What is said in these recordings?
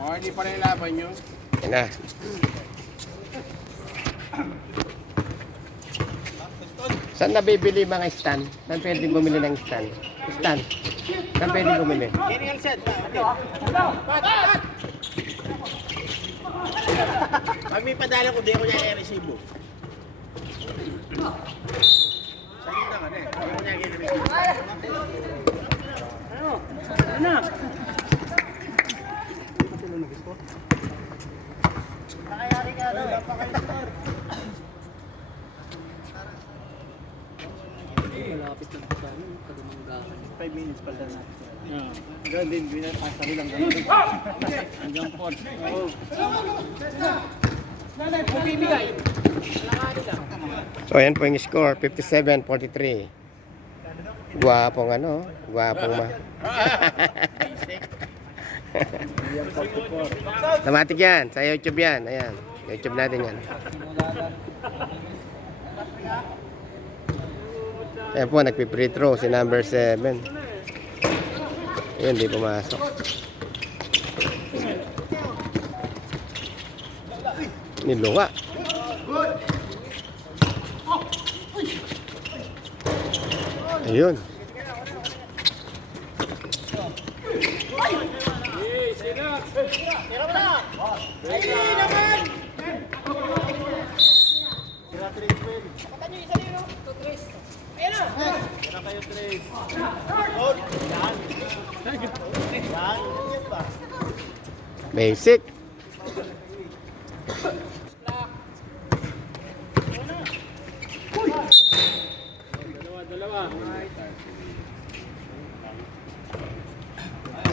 Oh, hindi pa rin laban yun. Yan na. Saan nabibili mga stand? Saan pwede bumili ng stand? Stand. Saan pwede bumili? Kaya set. Pag may padala ko, di ako niya i-receive. Sakita ka na eh. Di ako niya i-receive. Ano? Nakayari ka daw eh. Malapit lang sa amin, kadumanggahan. 5 minutes pa lang natin. Doon din, binapasari lang kami. Hanggang 4. Oo. Nanay, bumibigay. So ayan po yung score, 57-43. Gwapong ano, gwapong Automatic yan, sa YouTube yan. Ayan, YouTube natin yan. Ayan po, nagpi-free throw si number 7. Ayun, di pumasok. Nilunga. Ayun. Basic.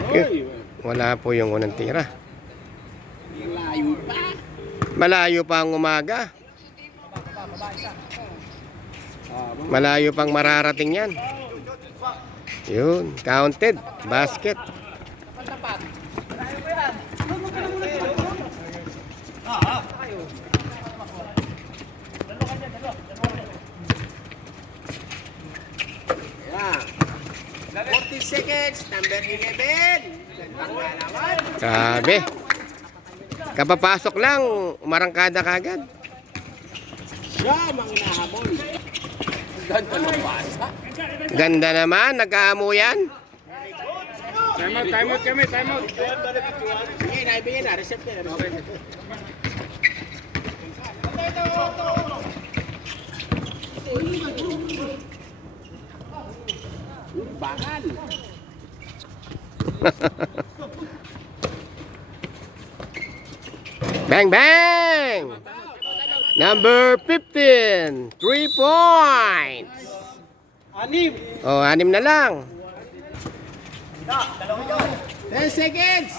Okay. Wala po yung unang tira. Malayo pa. Malayo pa ang umaga. Malayo pang mararating yan. Yun, counted. Basket. Yeah. 40 seconds, number 11. Grabe. Kapapasok lang, umarangkada kagad. Siya, mga hinahabol. Ganda ng basa. Ganda naman, nag-aamuyan. Time out kami, time out. Sige, naibigay na, reset na. Okay. Bakal. Bang, bang! Number 15, 3 points. Anim. Oh, 6 na lang. 10 seconds.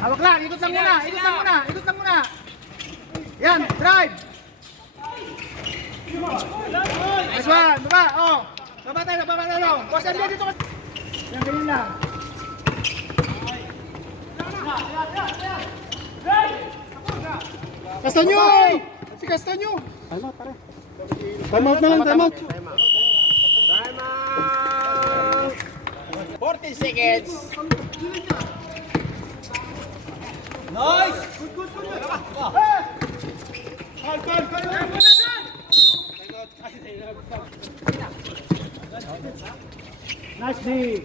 Hawak lang, ikot lang muna, ikot lang muna, ikot lang muna. Yan, drive. Nice one, baba, oh. Baba tayo. Boss, ano dito? Yan, ganyan lang. Castanyo! Si Castanyo! Time out, pare. Time out na lang, time out. Time out! 40 seconds. Nice! Good. Nice D.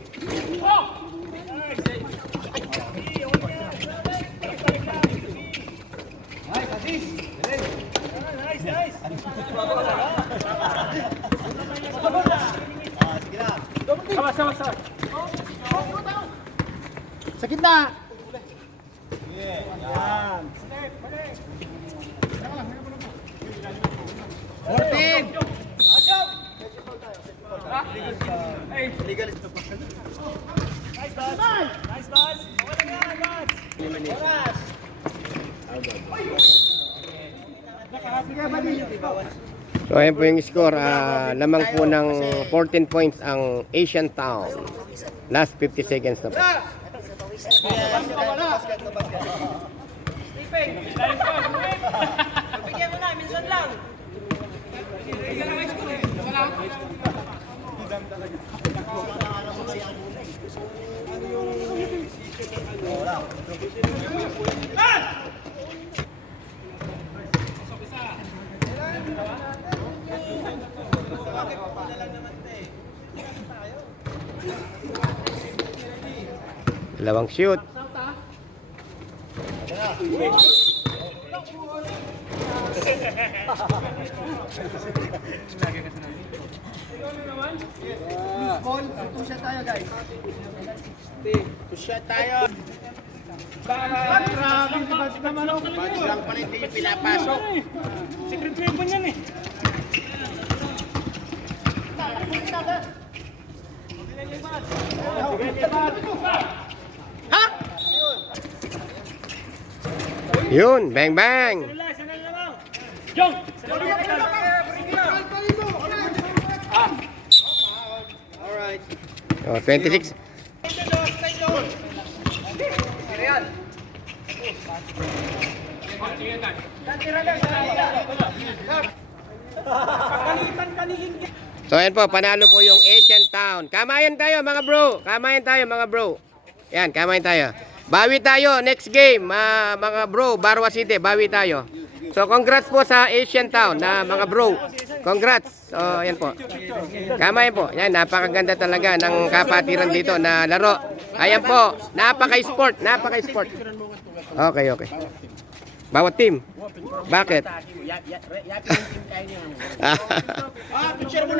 Nice. Sama. Sa gitna. Yan. 14. Nice, boss. So ayan po yung score. Lamang po ng 14 points ang Asian Town. Last 50 seconds na po. Bigyan mo na, minsan lang. Dalawang shoot. Push-shot tayo. Grabe, bad naman ako. Bad lang pala, hindi yung pinapasok. Secret weapon yan eh. Ha? Yun, bang bang. Alright. Oh, 26. So ayan po, panalo po yung Asian Town. Kamayan tayo mga bro. Kamayan tayo mga bro. Yan, kamayan tayo. Bawi tayo next game, mga bro. Barwa City, bawi tayo. So congrats po sa Asian Town na mga bro. Congrats. So ayan po. Kamayan po. Yan, napakaganda talaga ng kapatiran dito na laro. Ayan po, napaka-sport, napaka-sport. Okay, okay. Bawat team. Bakit? Picture mo na.